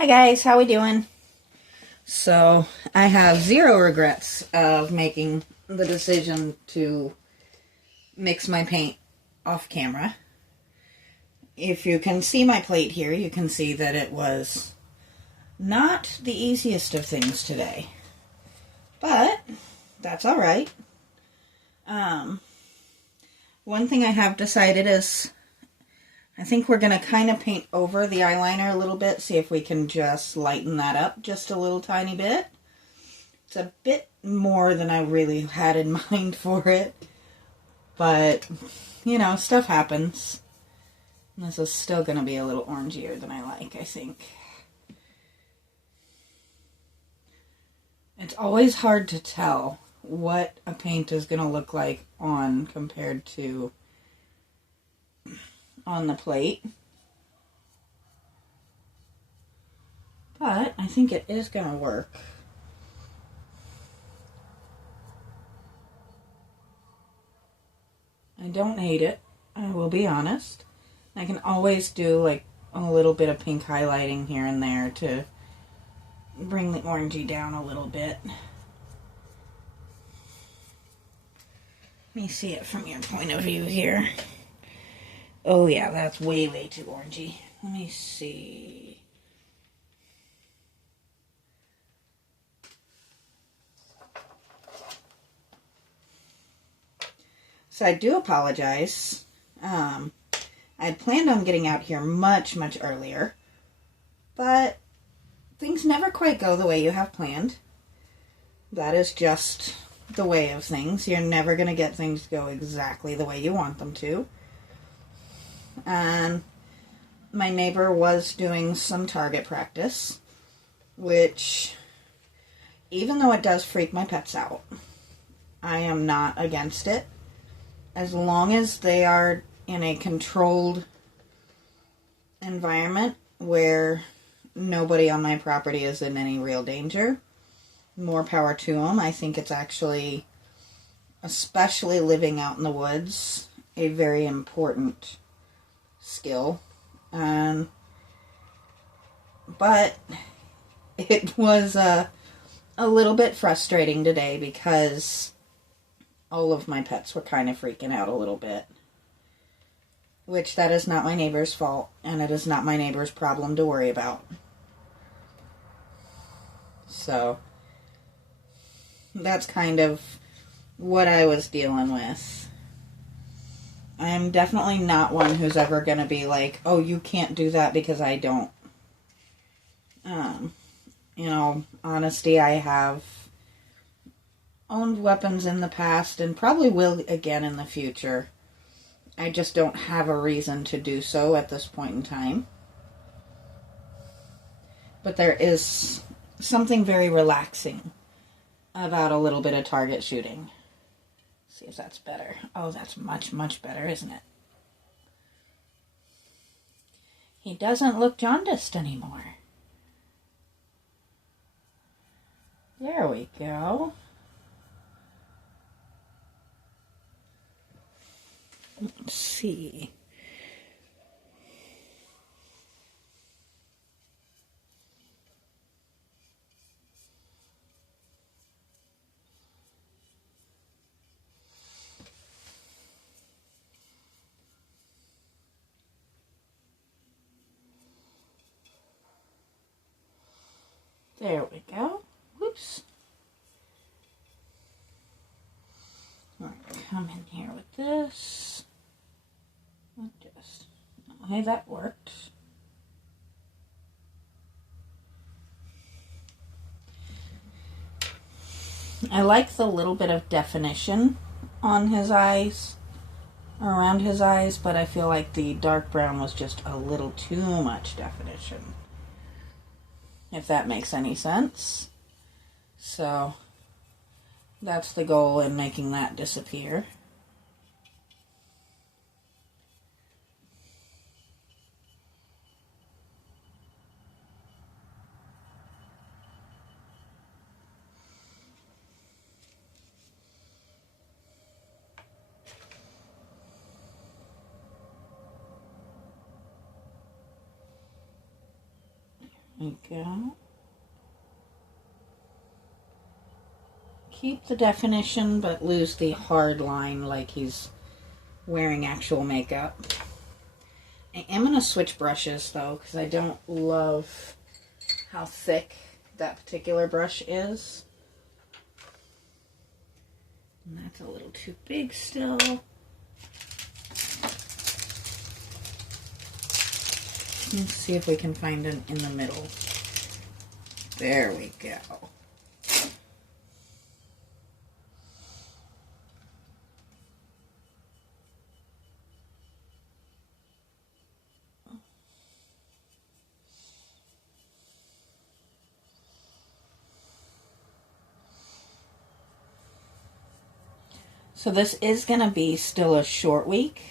Hi guys, how we doing? So, I have zero regrets of making the decision to mix my paint off camera. If you can see my plate here, you can see that it was not the easiest of things today. But, that's alright. One thing I have decided is I think we're going to kind of paint over the eyeliner a little bit, see if we can just lighten that up just a little tiny bit. It's a bit more than I really had in mind for it, but, you know, stuff happens. This is still going to be a little orangier than I like, I think. It's always hard to tell what a paint is going to look like on compared to on the plate. But I think it is going to work. I don't hate it, I will be honest. I can always do like a little bit of pink highlighting here and there to bring the orangey down a little bit. Let me see it from your point of view here. Oh yeah, that's way, way too orangey. Let me see. So I do apologize. I had planned on getting out here much, much earlier, but things never quite go the way you have planned. That is just the way of things. You're never going to get things to go exactly the way you want them to. And my neighbor was doing some target practice, which, even though it does freak my pets out, I am not against it. As long as they are in a controlled environment where nobody on my property is in any real danger, more power to them. I think it's actually, especially living out in the woods, a very important skill. But it was a little bit frustrating today because all of my pets were kind of freaking out a little bit. Which, that is not my neighbor's fault, and it is not my neighbor's problem to worry about. So, that's kind of what I was dealing with. I'm definitely not one who's ever going to be like, oh, you can't do that because I don't. You know, honesty, I have owned weapons in the past and probably will again in the future. I just don't have a reason to do so at this point in time. But there is something very relaxing about a little bit of target shooting. See if that's better. Oh, that's much, much better, isn't it? He doesn't look jaundiced anymore. There we go. Let's see. There we go. Whoops. Alright, come in here with this. Just, hey, that worked. I like the little bit of definition on his eyes, around his eyes, but I feel like the dark brown was just a little too much definition. If that makes any sense. So, that's the goal in making that disappear. we go. Keep the definition, but lose the hard line like he's wearing actual makeup. I am going to switch brushes, though, because I don't love how thick that particular brush is. And that's a little too big still. Let's see if we can find it in the middle. There we go. So this is going to be still a short week.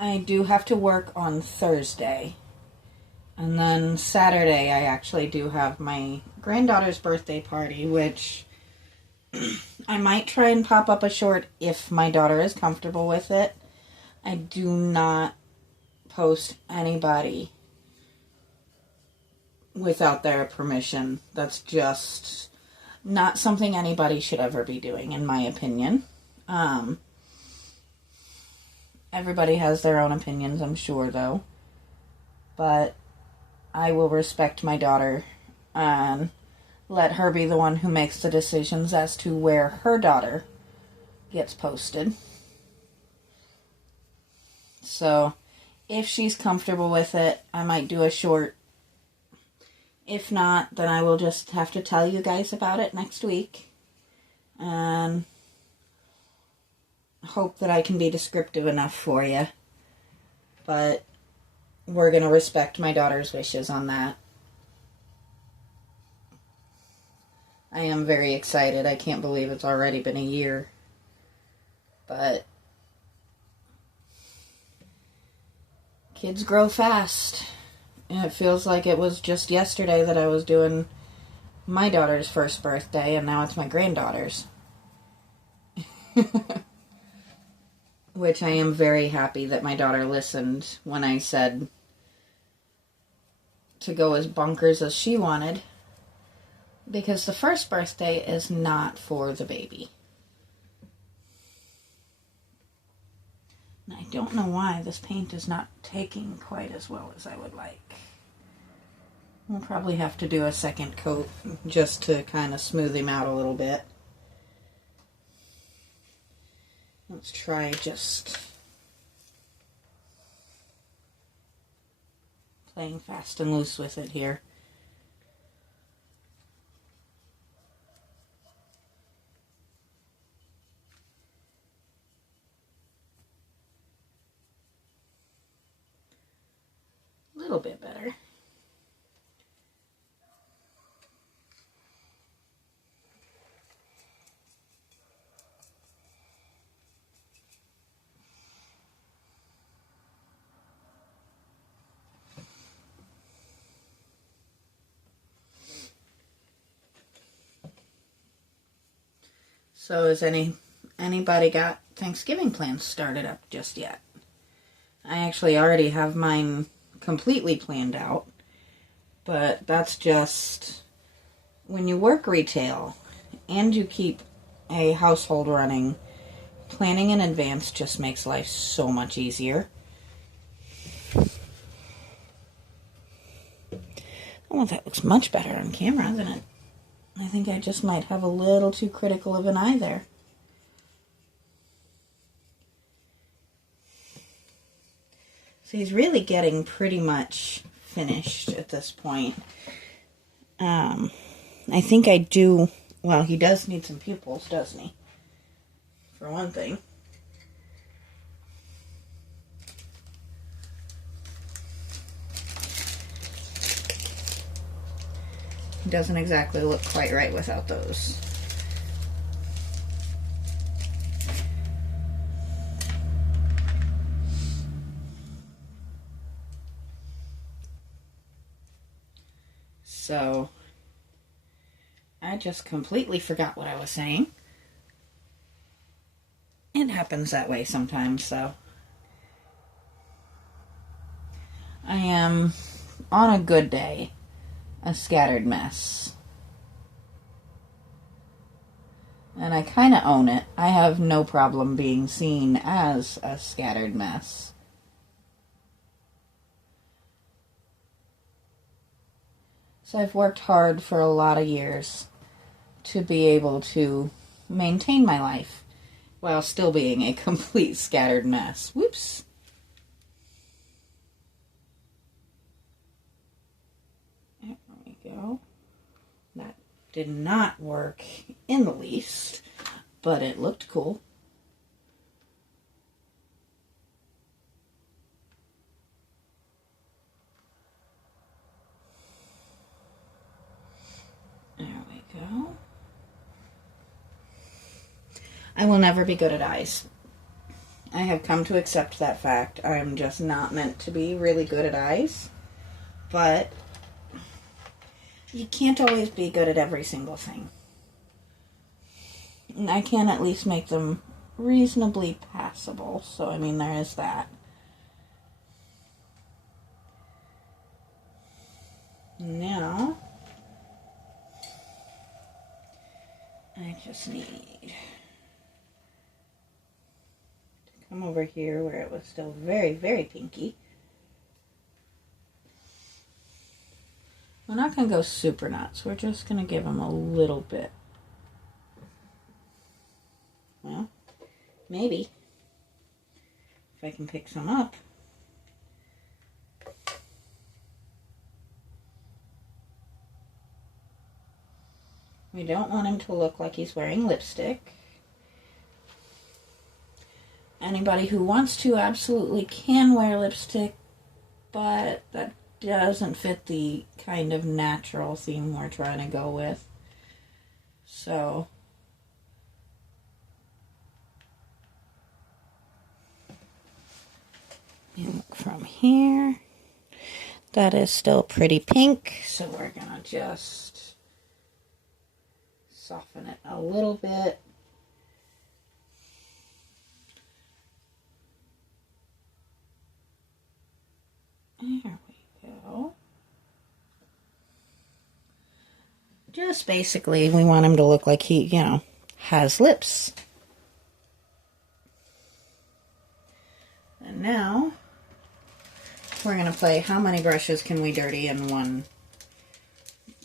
I do have to work on Thursday. And then Saturday I actually do have my granddaughter's birthday party, which I might try and pop up a short if my daughter is comfortable with it. I do not post anybody without their permission. That's just not something anybody should ever be doing, in my opinion. Everybody has their own opinions, I'm sure, though. But I will respect my daughter and let her be the one who makes the decisions as to where her daughter gets posted. So, if she's comfortable with it, I might do a short. If not, then I will just have to tell you guys about it next week. And hope that I can be descriptive enough for you. But we're going to respect my daughter's wishes on that. I am very excited. I can't believe it's already been a year. But kids grow fast. And it feels like it was just yesterday that I was doing my daughter's first birthday, and now it's my granddaughter's. Which I am very happy that my daughter listened when I said to go as bonkers as she wanted. Because the first birthday is not for the baby. And I don't know why this paint is not taking quite as well as I would like. We'll probably have to do a second coat just to kind of smooth him out a little bit. Let's try just playing fast and loose with it here. A little bit better. So has anybody got Thanksgiving plans started up just yet? I actually already have mine completely planned out, but that's just when you work retail and you keep a household running, planning in advance just makes life so much easier. Oh, that looks much better on camera than it. I think I just might have a little too critical of an eye there. So he's really getting pretty much finished at this point. I think I do, well, he does need some pupils, doesn't he? For one thing. He doesn't exactly look quite right without those. So, I just completely forgot what I was saying. It happens that way sometimes, so. I am, on a good day, a scattered mess. And I kind of own it. I have no problem being seen as a scattered mess. So I've worked hard for a lot of years to be able to maintain my life while still being a complete scattered mess. Whoops. There we go. That did not work in the least, but it looked cool. There we go. I will never be good at eyes. I have come to accept that fact. I'm just not meant to be really good at eyes. But you can't always be good at every single thing. And I can at least make them reasonably passable. So, I mean, there is that. Now, I just need to come over here where it was still very, very pinky. We're not going to go super nuts. We're just going to give them a little bit. Well, maybe. If I can pick some up. We don't want him to look like he's wearing lipstick. Anybody who wants to absolutely can wear lipstick, but that doesn't fit the kind of natural theme we're trying to go with. So, you look from here. That is still pretty pink, so we're gonna just soften it a little bit. There we go. Just basically, we want him to look like he, has lips. And now, we're going to play how many brushes can we dirty in one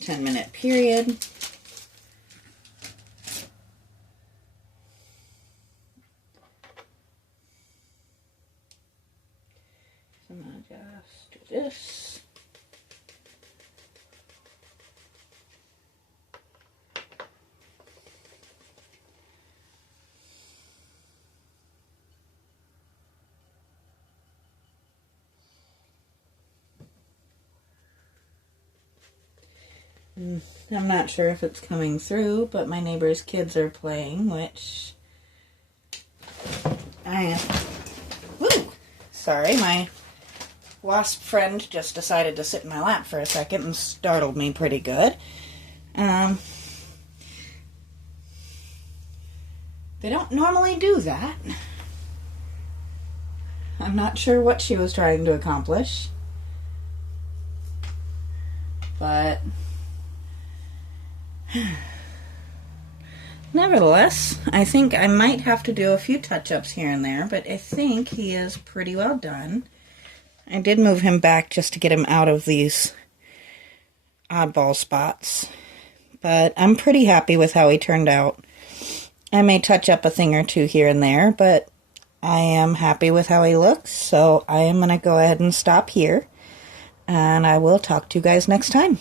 10-minute period. So I'm going to just do this. I'm not sure if it's coming through, but my neighbor's kids are playing, which sorry, my wasp friend just decided to sit in my lap for a second and startled me pretty good. They don't normally do that. I'm not sure what she was trying to accomplish, but nevertheless, I think I might have to do a few touch-ups here and there, but I think he is pretty well done. I did move him back just to get him out of these oddball spots, but I'm pretty happy with how he turned out. I may touch up a thing or two here and there, but I am happy with how he looks, so I am going to go ahead and stop here, and I will talk to you guys next time.